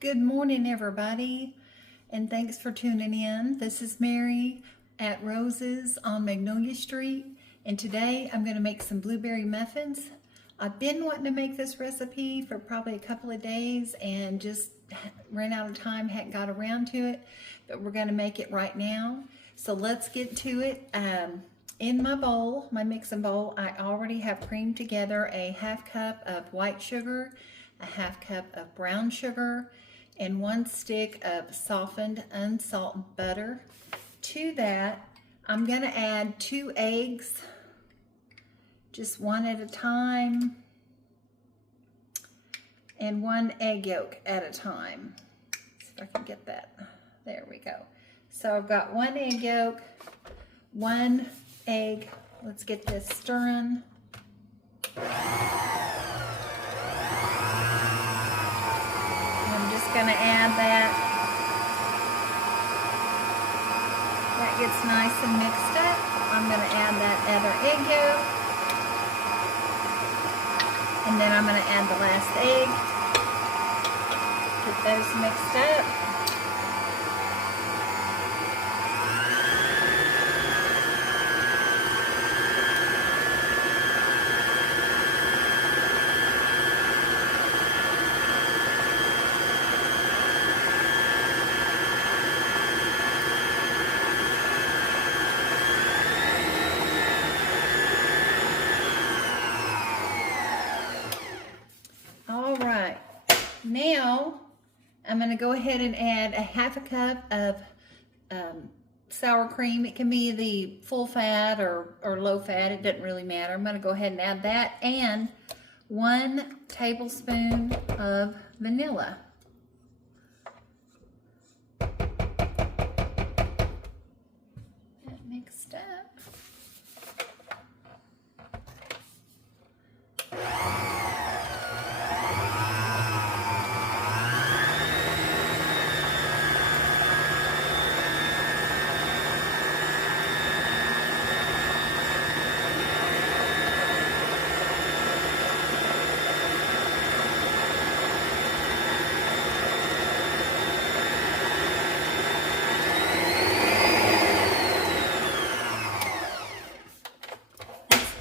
Good morning, everybody, and thanks for tuning in. This is Mary at Rose's on Magnolia Street, and today I'm going to make some blueberry muffins. I've been wanting to make this recipe for probably a couple of days and just ran out of time, hadn't got around to it, but we're going to make it right now. So let's get to it. In my bowl, my mixing bowl, I already have creamed together a half cup of white sugar, a half cup of brown sugar, and 1 stick of softened unsalted butter. To that, I'm going to add 2 eggs, just one at a time, and 1 egg yolk at a time. See if I can get that. There we go. So I've got 1 egg yolk, 1 egg. Let's get this stirring. I'm just going to add that. That gets nice and mixed up. I'm going to add that other egg yolk. And then I'm going to add the last egg. Get those mixed up. All right, now I'm going to go ahead and add a half a cup of sour cream. It can be the full fat or low fat, it doesn't really matter. I'm going to go ahead and add that, and 1 tablespoon of vanilla. That mixed up.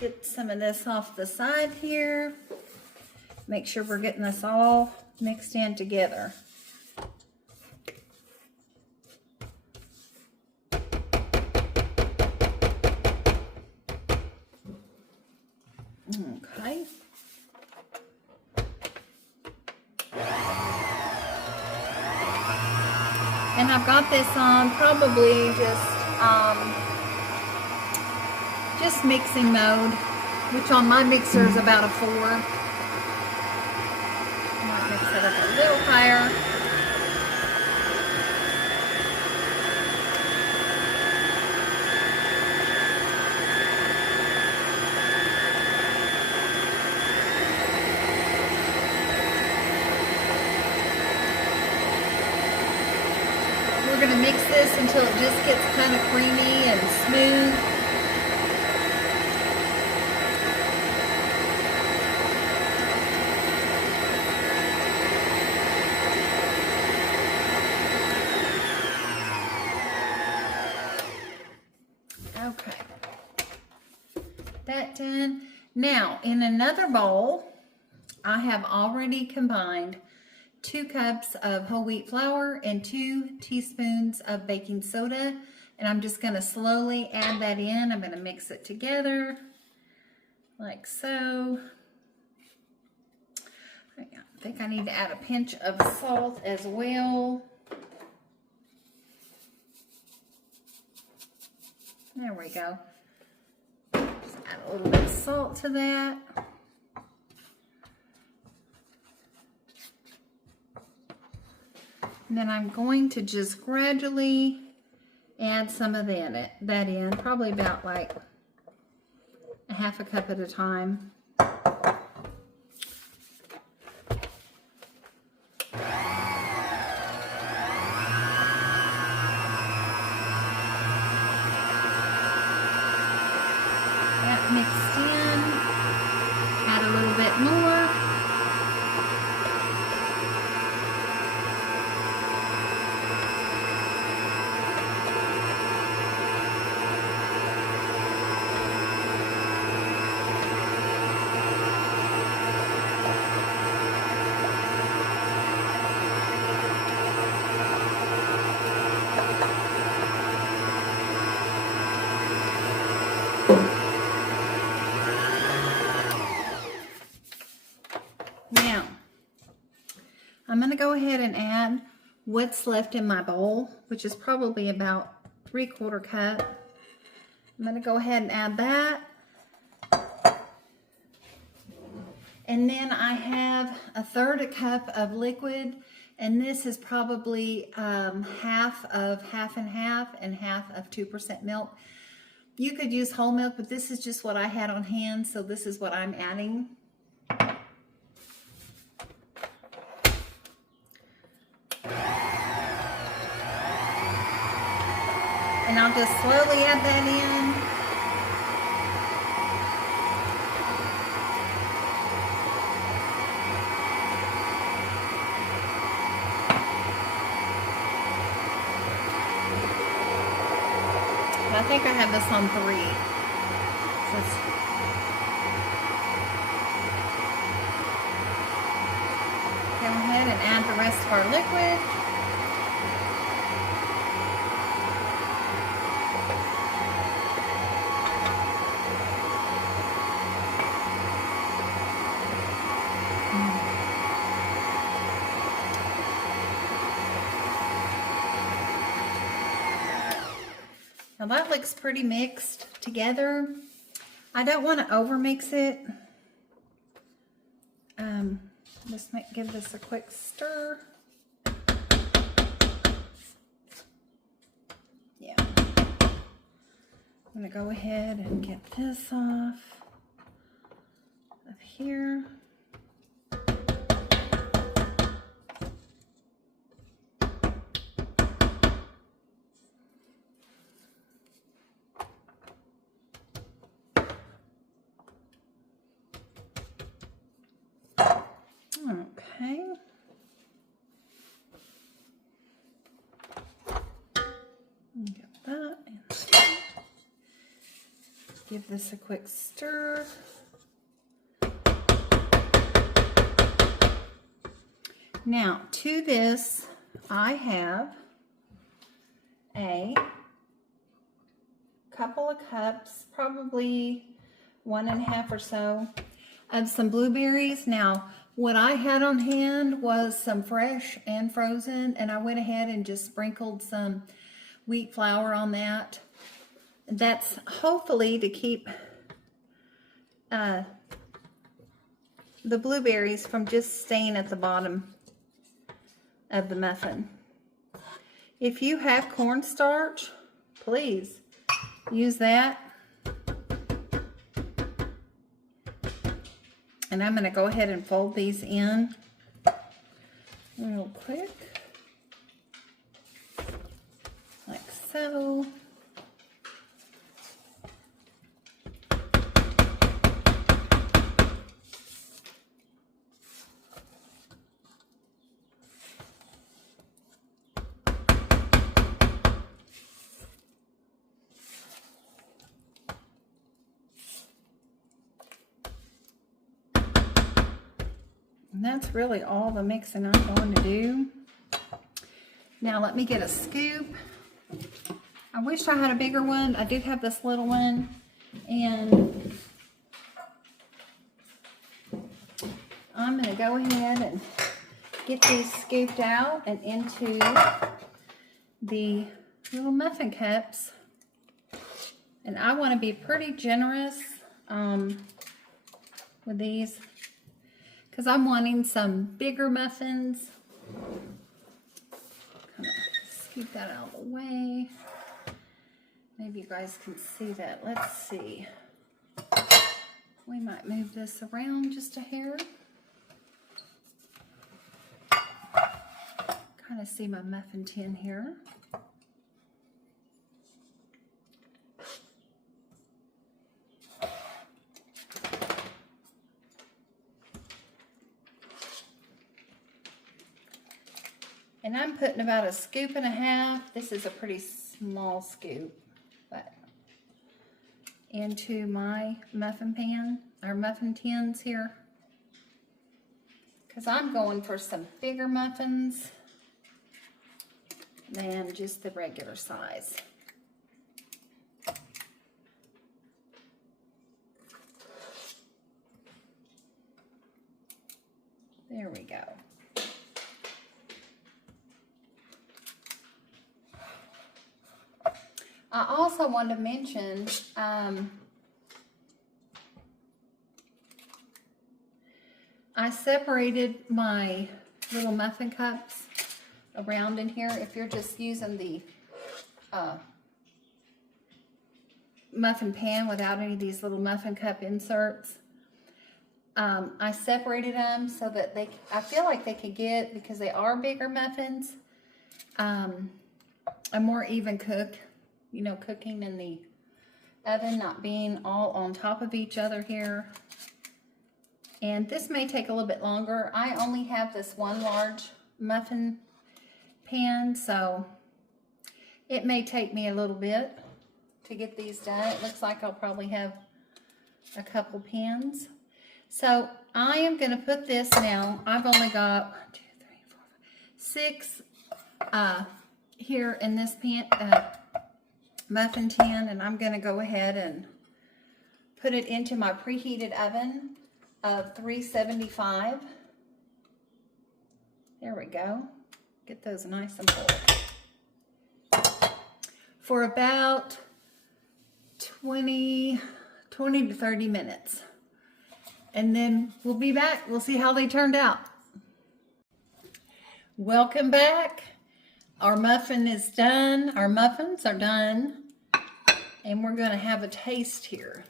Get some of this off the side here. Make sure we're getting this all mixed in together. Okay. And I've got this on probably just mixing mode, which on my mixer is about a 4. I might mix it up a little higher. We're going to mix this until it just gets kind of creamy and smooth. Okay, that done. Now, in another bowl, I have already combined 2 cups of whole wheat flour and 2 teaspoons of baking soda, and I'm just going to slowly add that in. I'm going to mix it together like so. I think I need to add a pinch of salt as well. There we go. Just add a little bit of salt to that. And then I'm going to just gradually add some of that in, probably about like a half a cup at a time. Mixed in, add a little bit more. I'm going to go ahead and add what's left in my bowl, which is probably about 3/4 cup. I'm going to go ahead and add that. And then I have 1/3 cup of liquid, and this is probably half of half and half and half of 2% milk. You could use whole milk, but this is just what I had on hand, so this is what I'm adding. And I'll just slowly add that in. I think I have this on 3. So go ahead and add the rest of our liquid. Now that looks pretty mixed together. I don't want to over mix it. Just give this a quick stir. Yeah. I'm going to go ahead and get this off of here. Okay. Get that and give this a quick stir. Now, to this, I have a couple of cups, probably 1.5 or so, of some blueberries. Now, what I had on hand was some fresh and frozen, and I went ahead and just sprinkled some wheat flour on that. That's hopefully to keep the blueberries from just staying at the bottom of the muffin. If you have cornstarch, please use that. And I'm going to go ahead and fold these in real quick, like so. And that's really all the mixing I'm going to do. Now let me get a scoop. I wish I had a bigger one. I do have this little one. And I'm going to go ahead and get these scooped out and into the little muffin cups. And I want to be pretty generous with these, because I'm wanting some bigger muffins. Kind of scoop that out of the way. Maybe you guys can see that. Let's see. We might move this around just a hair. Kind of see my muffin tin here. And I'm putting about 1.5 scoops. This is a pretty small scoop, but into my muffin pan, or muffin tins here. Because I'm going for some bigger muffins than just the regular size. There we go. I also want to mention, I separated my little muffin cups around in here. If you're just using the muffin pan without any of these little muffin cup inserts, I separated them so that I feel like they could get, because they are bigger muffins, a more even cook, you know, cooking in the oven, not being all on top of each other here. And this may take a little bit longer. I only have this one large muffin pan, so it may take me a little bit to get these done. It looks like I'll probably have a couple pans. So I am going to put this now. I've only got 1, 2, 3, 4, 5, 6 here in this pan, muffin tin, and I'm going to go ahead and put it into my preheated oven of 375. There we go. Get those nice and full. For about 20 to 30 minutes. And then we'll be back. We'll see how they turned out. Welcome back. Our muffin is done. Our muffins are done. And we're going to have a taste here.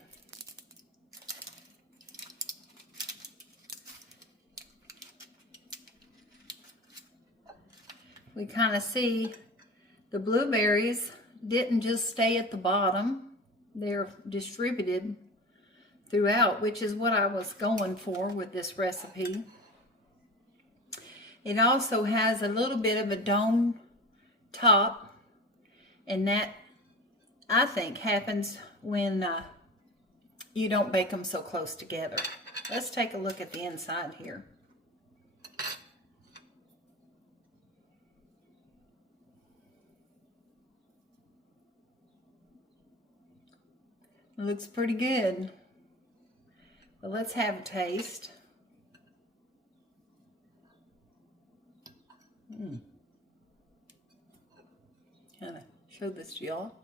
We kind of see the blueberries didn't just stay at the bottom. They're distributed throughout, which is what I was going for with this recipe. It also has a little bit of a dome top, and that, I think, happens when you don't bake them so close together. Let's take a look at the inside here. It looks pretty good. Well, let's have a taste. Kind of show this to y'all.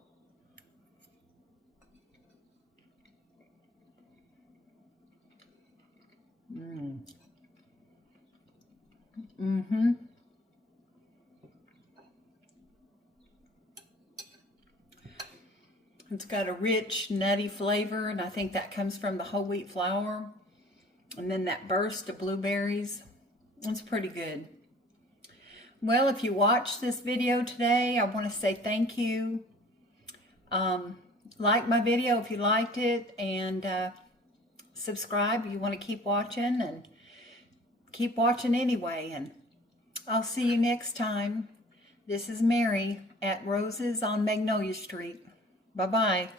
It's got a rich, nutty flavor, and I think that comes from the whole wheat flour. And then that burst of blueberries. It's pretty good. Well, if you watched this video today, I want to say thank you. Like my video if you liked it, and subscribe if you want to keep watching, and keep watching anyway. And I'll see you next time. This is Mary at Roses on Magnolia Street. Bye-bye.